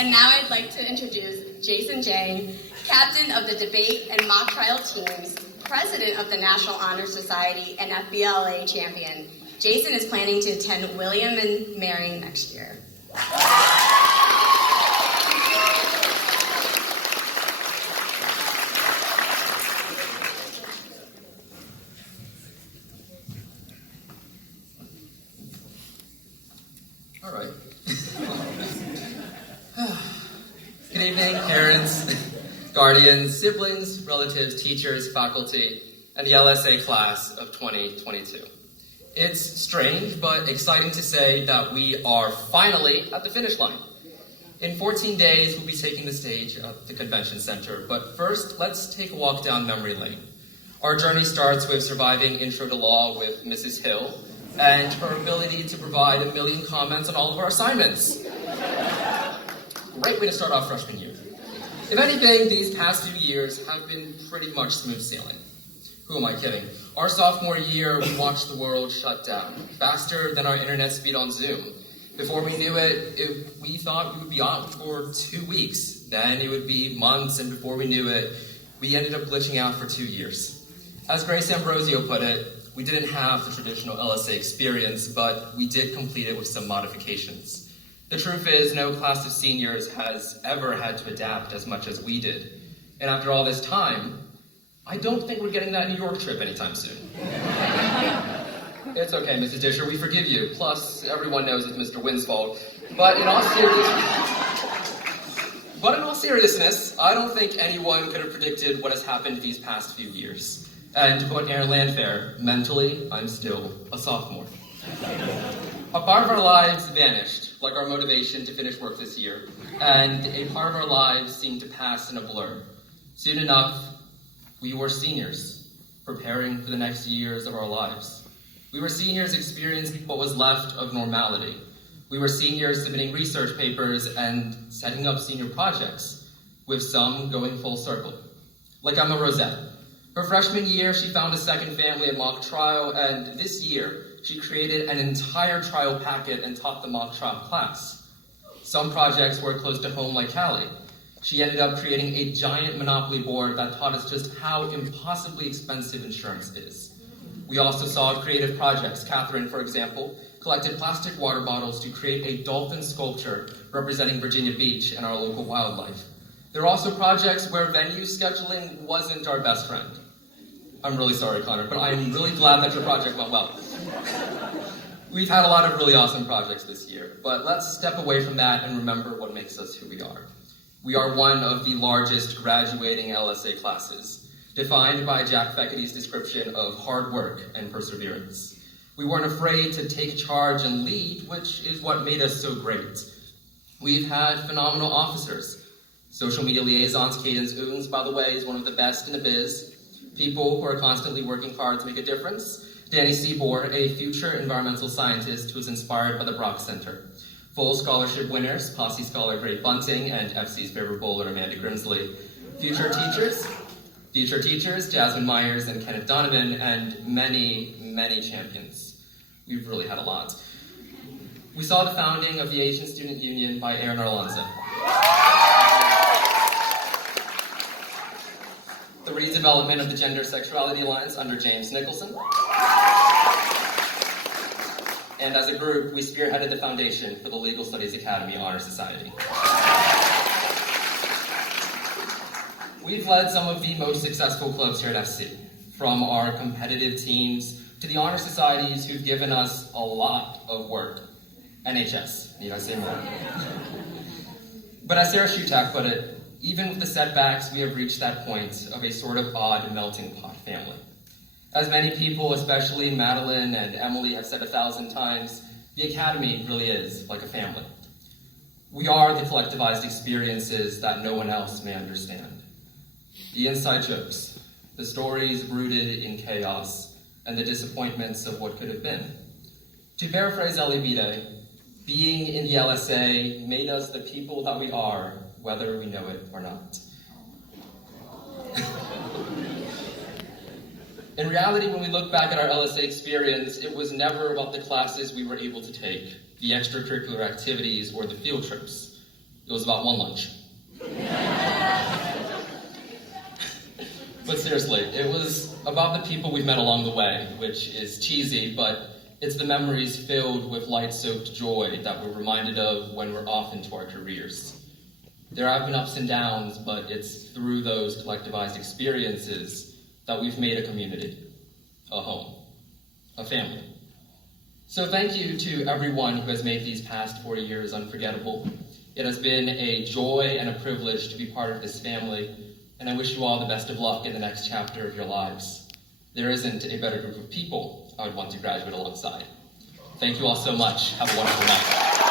And now I'd like to introduce Jason Jang, captain of the debate and mock trial teams, president of the National Honor Society, and FBLA champion. Jason is planning to attend William and Mary next year. All right. Good evening, parents, guardians, siblings, relatives, teachers, faculty, and the LSA class of 2022. It's strange but exciting to say that we are finally at the finish line. In 14 days, we'll be taking the stage at the convention center, but first, let's take a walk down memory lane. Our journey starts with surviving Intro to Law with Mrs. Hill and her ability to provide 1 million comments on all of our assignments. Great way to start off freshman year. If anything, these past few years have been pretty much smooth sailing. Who am I kidding? Our sophomore year, we watched the world shut down, faster than our internet speed on Zoom. Before we knew it, we thought we would be out for 2 weeks. Then it would be months, and before we knew it, we ended up glitching out for 2 years. As Grace Ambrosio put it, we didn't have the traditional LSA experience, but we did complete it with some modifications. The truth is, no class of seniors has ever had to adapt as much as we did. And after all this time, I don't think we're getting that New York trip anytime soon. It's okay, Mrs. Disher, we forgive you. Plus, everyone knows it's Mr. Wynn's fault. But in all seriousness, I don't think anyone could have predicted what has happened these past few years. And to quote Aaron Landfair, mentally, I'm still a sophomore. A part of our lives vanished, like our motivation to finish work this year, and a part of our lives seemed to pass in a blur. Soon enough, we were seniors, preparing for the next years of our lives. We were seniors experiencing what was left of normality. We were seniors submitting research papers and setting up senior projects, with some going full circle. Like Emma Rosette. Her freshman year, she found a second family at mock trial, and this year, she created an entire trial packet and taught the mock trial class. Some projects were close to home like Callie. She ended up creating a giant Monopoly board that taught us just how impossibly expensive insurance is. We also saw creative projects. Catherine, for example, collected plastic water bottles to create a dolphin sculpture representing Virginia Beach and our local wildlife. There were also projects where venue scheduling wasn't our best friend. I'm really sorry, Connor, but I'm really glad that your project went well. We've had a lot of really awesome projects this year, but let's step away from that and remember what makes us who we are. We are one of the largest graduating LSA classes, defined by Jack Feckety's description of hard work and perseverance. We weren't afraid to take charge and lead, which is what made us so great. We've had phenomenal officers. Social media liaisons, Cadence Oons, by the way, is one of the best in the biz. People who are constantly working hard to make a difference. Danny Seabour, a future environmental scientist who was inspired by the Brock Center. Full scholarship winners, Posse scholar Greg Bunting and FC's favorite bowler Amanda Grimsley. Future teachers, Jasmine Myers and Kenneth Donovan, and many, many champions. We've really had a lot. We saw the founding of the Asian Student Union by Aaron Arlanza. The redevelopment of the Gender Sexuality Alliance under James Nicholson. And as a group, we spearheaded the foundation for the Legal Studies Academy Honor Society. We've led some of the most successful clubs here at FC, from our competitive teams to the honor societies who've given us a lot of work. NHS, need I say more? But as Sarah Shutak put it, even with the setbacks, we have reached that point of a sort of odd melting pot family. As many people, especially Madeline and Emily, have said 1,000 times, the Academy really is like a family. We are the collectivized experiences that no one else may understand. The inside jokes, the stories rooted in chaos, and the disappointments of what could have been. To paraphrase Elie Videt, being in the LSA made us the people that we are, whether we know it or not. In reality, when we look back at our LSA experience, it was never about the classes we were able to take, the extracurricular activities, or the field trips. It was about one lunch. But seriously, it was about the people we've met along the way, which is cheesy, but it's the memories filled with light-soaked joy that we're reminded of when we're off into our careers. There have been ups and downs, but it's through those collectivized experiences that we've made a community, a home, a family. So thank you to everyone who has made these past 4 years unforgettable. It has been a joy and a privilege to be part of this family, and I wish you all the best of luck in the next chapter of your lives. There isn't a better group of people I would want to graduate alongside. Thank you all so much. Have a wonderful night.